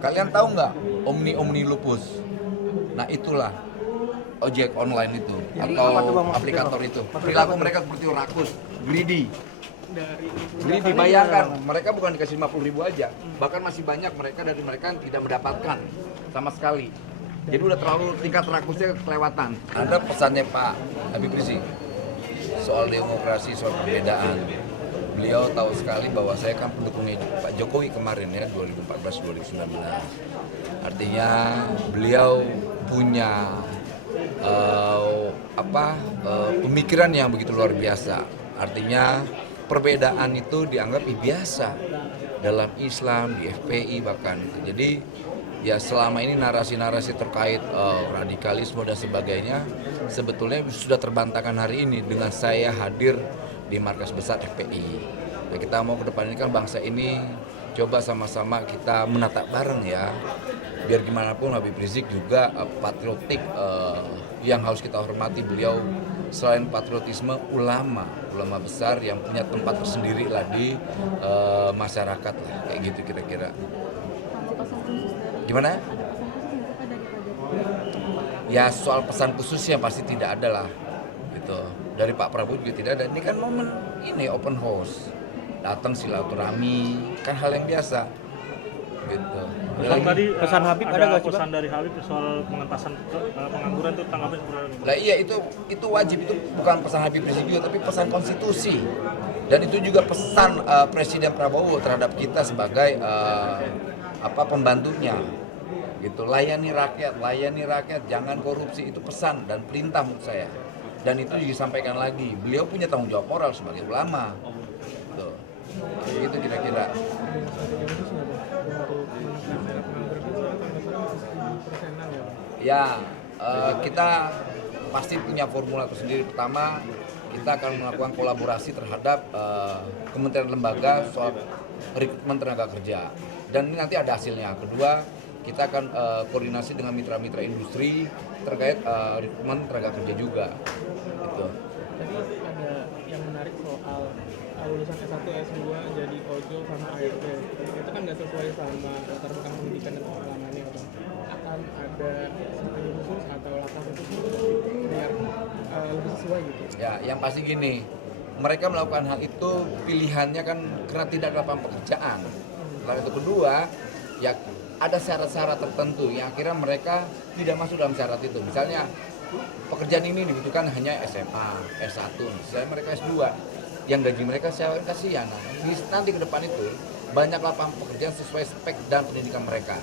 Kalian tahu nggak Omni Lupus? Nah itulah ojek online itu atau aplikator itu. Perilaku mereka seperti rakus, greedy. Greedy, bayangkan mereka bukan dikasih 50.000 aja, bahkan masih banyak dari mereka yang tidak mendapatkan sama sekali. Jadi udah terlalu tingkat rakusnya kelewatan. Ada pesannya Pak Habib Rizik soal demokrasi, soal perbedaan. Beliau tahu sekali bahwa saya kan pendukungnya Pak Jokowi kemarin ya 2014-2019. Artinya beliau punya pemikiran yang begitu luar biasa. Artinya perbedaan itu dianggap biasa dalam Islam, di FPI bahkan. Jadi ya selama ini narasi-narasi terkait radikalisme dan sebagainya sebetulnya sudah terbantahkan hari ini dengan saya hadir di markas besar FPI. Ya, kita mau ke depan ini kan bangsa ini coba sama-sama kita menatap bareng ya. Biar gimana pun Habib Rizik juga patriotik yang harus kita hormati. Beliau selain patriotisme ulama besar yang punya tempat tersendiri lah di masyarakat lah, kayak gitu kira-kira. Gimana? Ya soal pesan khususnya pasti tidak ada lah, gitu. Dari Pak Prabowo juga tidak ada. Ini kan momen ini open house, datang silaturahmi, kan hal yang biasa, gitu. Pesan Habib ada nggak sih, pesan dari Habib soal pengentasan pengangguran itu tanggapan sebenarnya? Lah iya itu wajib, itu bukan pesan Habib Rizik juga tapi pesan konstitusi. Dan itu juga pesan Presiden Prabowo terhadap kita sebagai pembantunya. Gitu. Layani rakyat, jangan korupsi, itu pesan dan perintah menurut saya. Dan itu disampaikan lagi. Beliau punya tanggung jawab moral sebagai ulama. Gitu. Gitu kira-kira. Ya, kita pasti punya formula tersendiri. Pertama, kita akan melakukan kolaborasi terhadap kementerian lembaga soal rekrutmen tenaga kerja. Dan ini nanti ada hasilnya. Kedua, kita akan koordinasi dengan mitra-mitra industri terkait rekrutmen tenaga kerja juga. Gitu. Tadi ada yang menarik soal lulusan S1, S2 jadi ojol sama ART. Itu kan nggak sesuai sama latar belakang pendidikan dan pengalamannya, Bang. Akan ada strategi khusus atau langkah khusus biar lebih sesuai gitu. Ya, yang pasti gini, mereka melakukan hal itu pilihannya kan karena tidak ada lapangan pekerjaan. Lalu itu kedua, ya ada syarat-syarat tertentu yang akhirnya mereka tidak masuk dalam syarat itu. Misalnya pekerjaan ini dibutuhkan hanya SMA, S1, misalnya mereka S2, yang gaji mereka saya kasihan. Nanti ke depan itu banyak lapangan pekerjaan sesuai spek dan pendidikan mereka.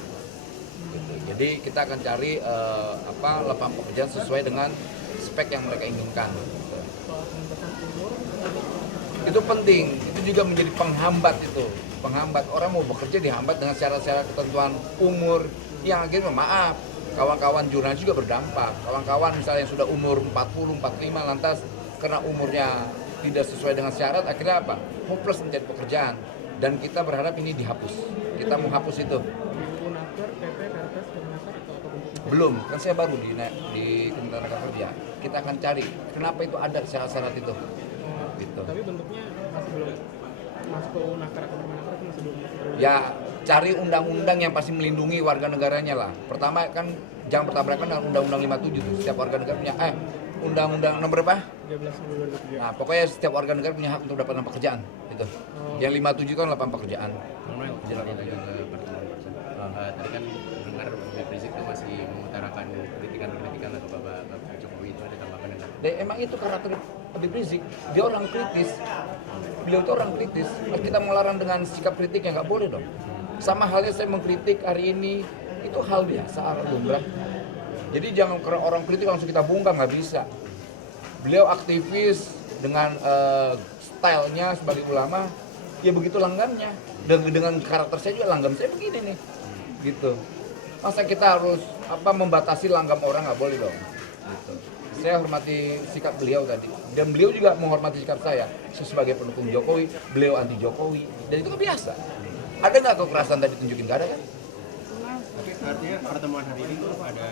Gitu. Jadi kita akan cari lapangan pekerjaan sesuai dengan spek yang mereka inginkan. Gitu. Itu penting, itu juga menjadi penghambat itu. Penghambat orang mau bekerja dihambat dengan syarat-syarat ketentuan umur yang akhirnya maaf. Kawan-kawan jurnalis juga berdampak. Kawan-kawan misalnya yang sudah umur 40, 45 lantas karena umurnya tidak sesuai dengan syarat akhirnya apa? Hopeless mencari pekerjaan. Dan kita berharap ini dihapus. Kita mau hapus itu. Belum, kan saya baru di Kementerian Tenaga Kerja. Kita akan cari kenapa itu ada syarat-syarat itu. Gitu. Tapi bentuknya masih belum masuk ke Unaker atau Kemenaker itu masih belum. Ya cari undang-undang yang pasti melindungi warga negaranya lah. Pertama kan jangan bertabrakan dengan Undang-Undang 57 tuh. Setiap warga negara punya Undang-Undang nomor berapa? 13 Nah, pokoknya setiap warga negara punya hak untuk dapat pekerjaan gitu. Yang 57 kan lapangan pekerjaan. Tadi kan dengar Habib Rizik itu masih mengutarakan kritikan atau Bapak Jokowi itu ada tanggapan yang Emang itu karakter Habib Rizik, dia orang kritis. Beliau itu orang kritis. Kita mau larang dengan sikap kritik yang nggak boleh dong. Sama halnya saya mengkritik hari ini, itu hal biasa, lumrah. Jadi jangan karena orang kritik langsung kita bungkam, nggak bisa. Beliau aktivis dengan stylenya sebagai ulama, ya begitu langgamnya. Dan dengan karakter saya juga langgam saya begini nih, gitu. Masa kita harus membatasi langgam orang, nggak boleh dong. Gitu. Saya hormati sikap beliau tadi, dan beliau juga menghormati sikap saya. Saya sebagai pendukung Jokowi, beliau anti Jokowi, dan itu kan biasa. Ada nggak kekerasan tadi tunjukin? Nggak ada kan? Oke, artinya pertemuan hari ini tuh ada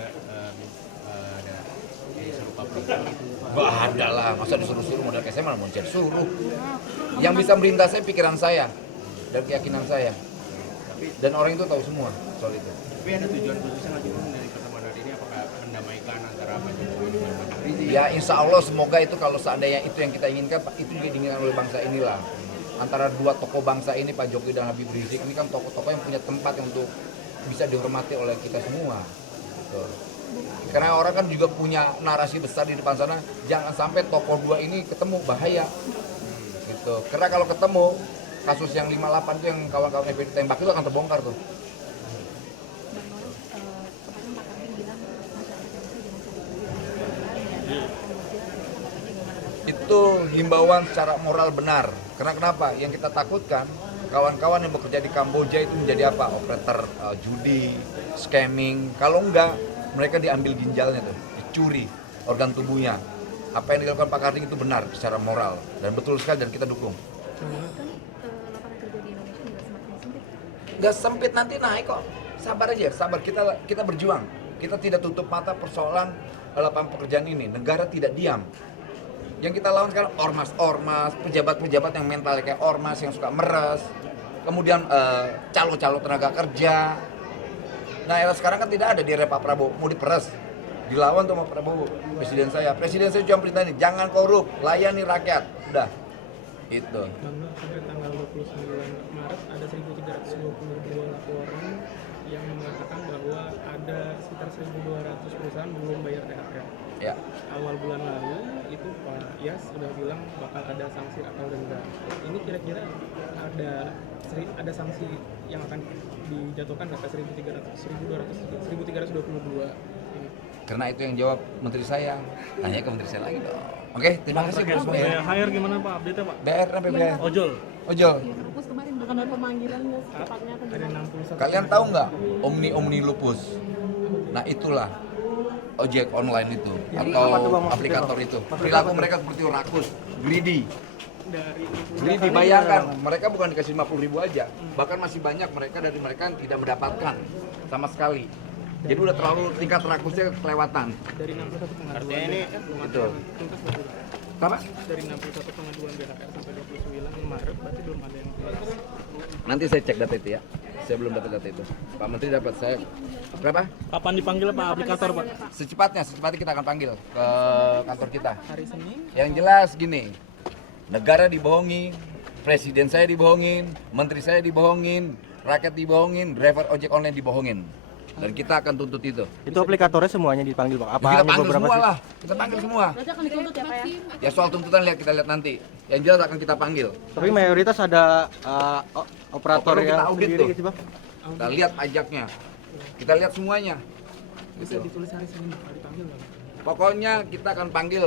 disuruh publik gitu. Nggak ada lah, masa disuruh-suruh model kayak saya malah mau jadi suruh. Yang bisa merintah saya pikiran saya dan keyakinan saya. Dan orang itu tahu semua soal itu. Tapi ada tujuan khususnya nggak sih Bang, dari pertemuan hari ini, apakah mendamaikan antara Pak Jokowi dengan Pak Rizik? Ya insya Allah semoga itu kalau seandainya itu yang kita inginkan, itu juga diinginkan oleh bangsa inilah. Antara dua tokoh bangsa ini, Pak Jokowi dan Habib Rizik, ini kan tokoh-tokoh yang punya tempat yang untuk bisa dihormati oleh kita semua. Gitu. Karena orang kan juga punya narasi besar di depan sana, jangan sampai tokoh dua ini ketemu, bahaya. Gitu. Karena kalau ketemu, kasus yang 58 itu yang kawan-kawan FPI tembak itu akan terbongkar tuh. Bang Noel, kemarin Pak Karding bilang masyarakat Indonesia jangan Itu himbauan secara moral benar. Karena kenapa? Yang kita takutkan kawan-kawan yang bekerja di Kamboja itu menjadi apa? Operator judi, scamming. Kalau enggak, mereka diambil ginjalnya tuh, dicuri organ tubuhnya. Apa yang dilakukan Pak Karding itu benar secara moral dan betul sekali dan kita dukung. kan lapangan kerja di Indonesia juga semakin sempit. Nggak sempit, nanti naik kok. Sabar aja, sabar. Kita berjuang. Kita tidak tutup mata persoalan lapangan pekerjaan ini. Negara tidak diam. Yang kita lawan sekarang ormas-ormas, pejabat-pejabat yang mentalnya kayak ormas, yang suka meres. Kemudian calo-calo tenaga kerja. Nah era sekarang kan tidak ada di era Pak Prabowo, mau diperes. Dilawan tuh sama Prabowo, presiden saya. Presiden saya cuma perintah ini, jangan korup, layani rakyat. Udah, itu. Bang Noel, sampai tanggal 29 Maret ada 1.322 laporan yang mengatakan bahwa ada sekitar 1.200 perusahaan belum bayar THR. Ya. Awal bulan lalu itu Pak Yas sudah bilang bakal ada sanksi atau denda. Ini kira-kira ada sanksi yang akan dijatuhkan ke 1.322 ini. Karena itu yang jawab menteri saya. Tanya ke menteri saya lagi dong. Oke, terima kasih Bu semua ya. BHR gimana Pak update-nya Pak? BR sampai BR. Ojol. Ojol. Yang lupus kemarin bukan ada pemanggilannya secepatnya kan Ada 61. Kalian tahu nggak Omni Lupus? Nah itulah ojek online itu atau aplikator itu. Perilaku mereka seperti rakus, greedy. Greedy, bayangkan mereka bukan dikasih 50.000 aja, bahkan masih banyak dari mereka yang tidak mendapatkan sama sekali. Jadi udah terlalu tingkat rakusnya kelewatan. Dari 61 pengaduan Artinya ini Itu. tuntas berapa? Apa? Dari 61 pengaduan BHR sampai 29 Maret berarti belum ada yang tuntas. Nanti saya cek data itu ya. Saya belum dapat data itu. Pak Menteri dapat, saya berapa? Kapan dipanggil Pak aplikator Pak? Secepatnya kita akan panggil ke kantor kita. Hari Senin Yang jelas gini, negara dibohongi, presiden saya dibohongin, menteri saya dibohongin, rakyat dibohongin, driver ojek online dibohongin. Dan kita akan tuntut itu. Itu aplikatornya semuanya dipanggil Pak? Apa Kita hanya panggil beberapa semua sih? lah, kita panggil semua. Berarti akan dituntut ya Pak ya? Ya soal tuntutan kita lihat nanti. Yang jelas akan kita panggil. Tapi mayoritas ada operator Operator kita yang audit sendiri tuh. gitu Bang? Kita lihat pajaknya, kita lihat semuanya. bisa ditulis hari Senin Pak dipanggil nggak? Pokoknya kita akan panggil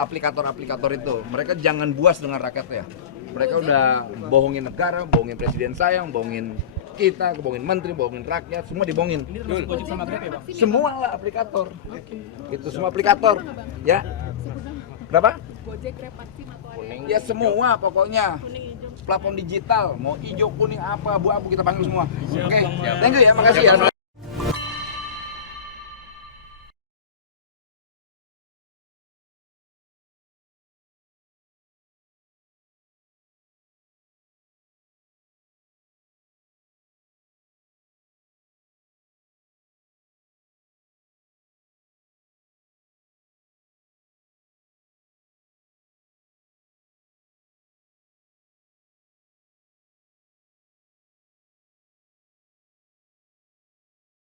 aplikator-aplikator itu. Mereka jangan buas dengan rakyatnya. Mereka udah bohongin negara, bohongin presiden saya, bohongin kita, bohongin menteri, bohongin rakyat, semua dibohongin. Ini termasuk Gojek sama Grab ya Bang? Semua lah aplikator. Itu semua aplikator. Ya. Berapa? Gojek, Grab, Vaksin atau ada Ya semua pokoknya. kuning hijau. Platform digital, mau hijau, kuning, apa, abu-abu kita panggil semua. Oke. Bang. Thank you ya, makasih ya.